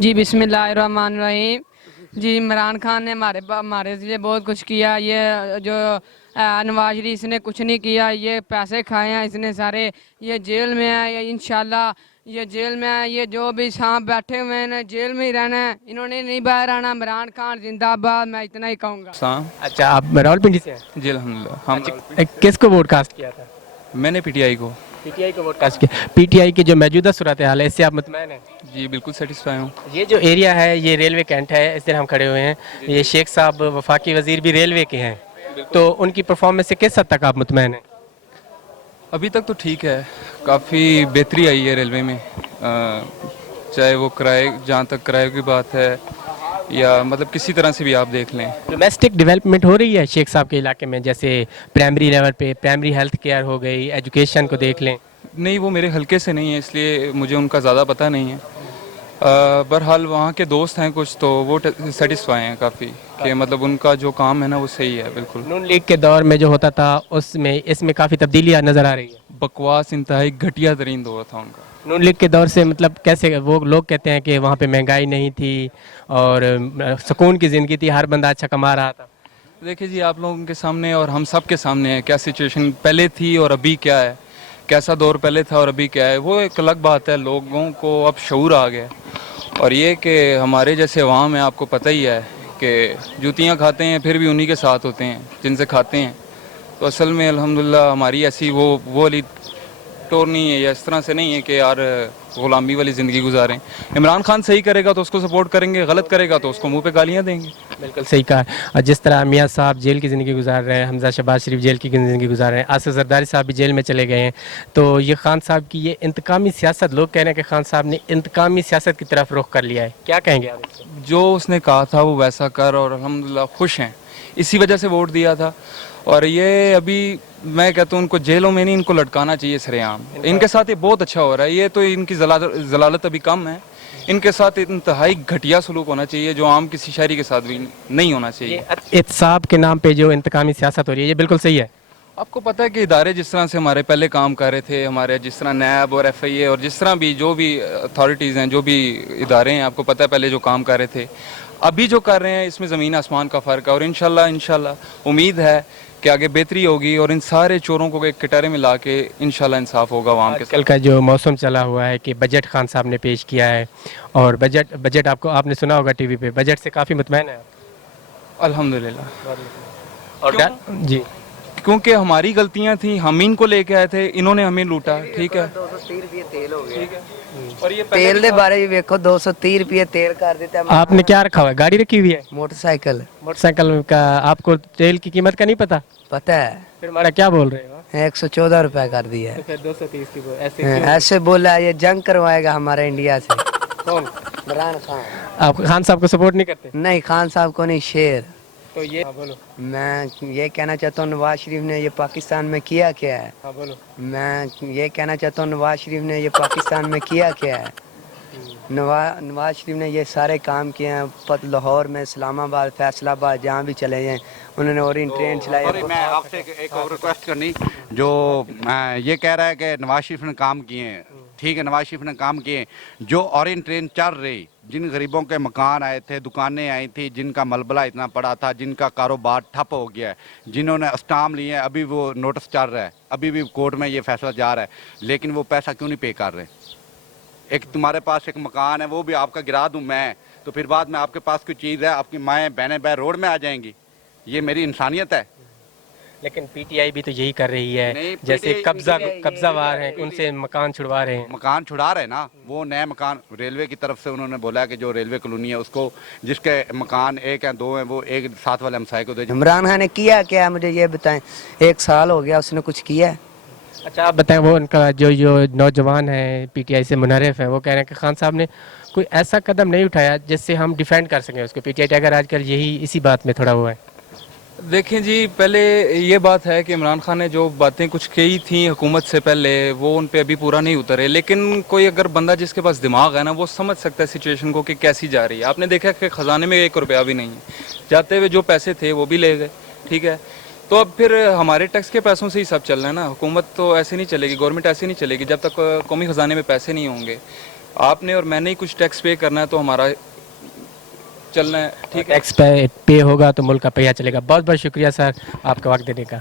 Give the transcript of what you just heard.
جی بسم اللہ الرحمن الرحیم. جی عمران خان نے ہمارے لیے بہت کچھ کیا. یہ جو نواز شریف اس نے کچھ نہیں کیا. یہ پیسے کھائے ہیں اس نے سارے. یہ جیل میں ہے انشاءاللہ. یہ جیل میں ہے. یہ جو بھی سانپ بیٹھے ہوئے ہیں جیل میں ہی رہنا ہے. انہوں نے نہیں باہر آنا. عمران خان زندہ باد. میں اتنا ہی کہوں گا. اچھا آپ راولپنڈی سے ہیں؟ جی الحمدللہ. ہم کس کو ووٹ کاسٹ کیا تھا؟ میں نے پی ٹی آئی کو. پی ٹی آئی کو ووٹ کاسٹ کیا. پی ٹی آئی کی جو موجودہ صورتحال ہے اس سے آپ مطمئن ہیں؟ جی بالکل سیٹسفائی ہوں. یہ جو ایریا ہے یہ ریلوے کینٹ ہے. اس دن ہم کھڑے ہوئے ہیں. یہ شیخ صاحب وفاقی وزیر بھی ریلوے کے ہیں, تو ان کی پرفارمنس سے کس حد تک آپ مطمئن ہیں؟ ابھی تک تو ٹھیک ہے. کافی بہتری آئی ہے ریلوے میں. چاہے وہ کرائے, جہاں تک کرائے کی بات ہے یا مطلب کسی طرح سے بھی آپ دیکھ لیں. ڈومیسٹک ڈیولپمنٹ ہو رہی ہے شیخ صاحب کے علاقے میں, جیسے پرائمری لیول پہ پرائمری ہیلتھ کیئر ہو گئی, ایجوکیشن کو دیکھ لیں. نہیں وہ میرے حلقے سے نہیں ہے اس لیے مجھے ان کا زیادہ پتہ نہیں ہے. بہرحال وہاں کے دوست ہیں کچھ, تو وہ سیٹسفائی ہیں کافی کہ مطلب ان کا جو کام ہے نا وہ صحیح ہے بالکل. نون لیگ کے دور میں جو ہوتا تھا اس میں کافی تبدیلیاں نظر آ رہی ہیں. بکواس انتہائی گھٹیا ترین دور تھا ان کا. نون لیگ کے دور سے مطلب کیسے وہ لوگ کہتے ہیں کہ وہاں پہ مہنگائی نہیں تھی اور سکون کی زندگی تھی, ہر بندہ اچھا کما رہا تھا. دیکھیے جی آپ لوگوں کے سامنے اور ہم سب کے سامنے ہے کیا سچویشن پہلے تھی اور ابھی کیا ہے. کیسا دور پہلے تھا اور ابھی کیا ہے, وہ ایک الگ بات ہے. لوگوں کو اب شعور آ گیا. اور یہ کہ ہمارے جیسے عوام ہیں, آپ کو پتہ ہی ہے کہ جوتیاں کھاتے ہیں پھر بھی انہی کے ساتھ ہوتے ہیں جن سے کھاتے ہیں. تو اصل میں الحمدللہ ہماری ایسی وہ والی ٹور نہیں ہے, یا اس طرح سے نہیں ہے کہ یار غلامی والی زندگی گزاریں. عمران خان صحیح کرے گا تو اس کو سپورٹ کریں گے, غلط کرے گا تو اس کو منہ پہ گالیاں دیں گے. بالکل صحیح کہا. اور جس طرح میاں صاحب جیل کی زندگی گزار رہے ہیں, حمزہ شہباز شریف جیل کی زندگی گزار رہے ہیں, آصف زرداری صاحب بھی جیل میں چلے گئے ہیں, تو یہ خان صاحب کی یہ انتقامی سیاست, لوگ کہہ رہے ہیں کہ خان صاحب نے انتقامی سیاست کی طرف رخ کر لیا ہے, کیا کہیں گے آپ؟ جو اس نے کہا تھا وہ ویسا کر, اور الحمدللہ خوش ہیں, اسی وجہ سے ووٹ دیا تھا. اور یہ ابھی میں کہتا ہوں ان کو جیلوں میں نہیں, ان کو لٹکانا چاہیے سرے عام. ان کے ساتھ یہ بہت اچھا ہو رہا ہے. یہ تو ان کی ضلالت ابھی کم ہے. ان کے ساتھ انتہائی گھٹیا سلوک ہونا چاہیے جو عام کسی شہری کے ساتھ بھی نہیں ہونا چاہیے. احتساب کے نام پہ جو انتقامی سیاست ہو رہی ہے یہ بالکل صحیح ہے. آپ کو پتہ ہے کہ ادارے جس طرح سے ہمارے پہلے کام کر رہے تھے, ہمارے جس طرح نیب اور ایف آئی اے اور جس طرح بھی جو بھی اتھارٹیز ہیں, جو بھی ادارے ہیں, آپ کو پتہ ہے پہلے جو کام کر رہے تھے ابھی جو کر رہے ہیں اس میں زمین آسمان کا فرق ہے. اور انشاءاللہ امید ہے کہ آگے بہتری ہوگی اور ان سارے چوروں کو ایک کٹہرے میں لا کے انشاءاللہ انصاف ہوگا عوام کے ساتھ. کل کا جو موسم چلا ہوا ہے کہ بجٹ خان صاحب نے پیش کیا ہے, اور بجٹ آپ نے سنا ہوگا ٹی وی پہ, بجٹ سے کافی مطمئن ہے آپ؟ الحمدللہ. اور جی کیونکہ ہماری غلطیاں تھیں, ہم ان کو لے کے آئے تھے, انہوں نے ہمیں لوٹا. ٹھیک ہے 230 روپے تیل ہو گیا. اور یہ تیل دے بارے بھی دیکھو 230 روپے تیل کر دیتا ہے. آپ نے کیا رکھا ہوا ہے؟ گاڑی رکھی ہوئی ہے؟ Motor cycle. موٹر سائیکل کا آپ کو تیل کی قیمت کا نہیں پتا؟ پتہ ہے. پھر ہمارا کیا بول رہے ہو؟ 114 روپے کر دیا ہے. پھر 230 کی ایسے بولا یہ جنگ کروائے گا ہمارے انڈیا سے. کون؟ عمران خان. آپ خان صاحب کو سپورٹ نہیں کرتے؟ نہیں, خان صاحب کو نہیں, شیر. تو یہ بولو. میں یہ کہنا چاہتا ہوں نواز شریف نے یہ پاکستان میں کیا کیا ہے. بولو. میں یہ کہنا چاہتا ہوں نواز شریف نے یہ پاکستان میں کیا کیا ہے. نواز شریف نے یہ سارے کام کیے ہیں. لاہور میں, اسلام آباد, فیصل آباد, جہاں بھی چلے جائیں انہوں نے اورین ٹرین چلائی. میں آپ سے ایک اور ریکویسٹ کرنی, جو یہ کہہ رہا ہے کہ نواز شریف نے کام کیے ہیں, ٹھیک ہے نواز شریف نے کام کیے, جو اورین ٹرین چل رہی, جن غریبوں کے مکان آئے تھے, دکانیں آئی تھیں, جن کا ملبلہ اتنا پڑا تھا, جن کا کاروبار ٹھپ ہو گیا ہے, جنہوں نے اسٹام لیے ہیں, ابھی وہ نوٹس چل رہا ہے, ابھی بھی کورٹ میں یہ فیصلہ جا رہا ہے, لیکن وہ پیسہ کیوں نہیں پے کر رہے؟ ایک تمہارے پاس ایک مکان ہے وہ بھی آپ کا گرا دوں میں, تو پھر بعد میں آپ کے پاس کوئی چیز ہے, آپ کی مائیں بہنیں بہن روڈ میں آ جائیں گی. یہ میری انسانیت ہے. لیکن پی ٹی آئی بھی تو یہی کر رہی ہے, جیسے قبضہ وار ہیں ان سے مکان چھڑوا رہے ہیں. مکان چھڑا رہے ہیں نا, وہ نئے مکان ریلوے کی طرف سے انہوں نے بولا ہے کہ جو ریلوے کالونی ہے اس کو, جس کے مکان ایک ہیں دو ہیں, وہ ایک ساتھ والے ہمسائے کو دے. عمران خان نے کیا کیا مجھے یہ بتائیں, 1 سال ہو گیا اس نے کچھ کیا ہے؟ اچھا آپ بتائیں, وہ ان کا جو نوجوان ہیں پی ٹی آئی سے منحرف ہیں, وہ کہہ رہے ہیں کہ خان صاحب نے کوئی ایسا قدم نہیں اٹھایا جس سے ہم ڈیفینڈ کر سکیں اس کو. پی ٹی آئی اگر آج کل اسی بات میں تھوڑا ہوا ہے. دیکھیں جی, پہلے یہ بات ہے کہ عمران خان نے جو باتیں کچھ کی تھیں حکومت سے پہلے, وہ ان پہ ابھی پورا نہیں اترے. لیکن کوئی اگر بندہ جس کے پاس دماغ ہے نا, وہ سمجھ سکتا ہے سچویشن کو کہ کیسی جا رہی ہے. آپ نے دیکھا کہ خزانے میں 1 روپیہ بھی نہیں ہے, جاتے ہوئے جو پیسے تھے وہ بھی لے گئے. ٹھیک ہے, تو اب پھر ہمارے ٹیکس کے پیسوں سے ہی سب چل رہا ہے نا. حکومت تو ایسے نہیں چلے گی, گورنمنٹ ایسے نہیں چلے گی جب تک قومی خزانے میں پیسے نہیں ہوں گے. آپ نے اور میں نے ہی کچھ ٹیکس پے کرنا ہے تو ہمارا چلنا ہے. ٹھیک ہے. ٹیکس پے ہوگا تو ملک کا پہیہ چلے گا. بہت بہت شکریہ سر آپ کا وقت دینے کا.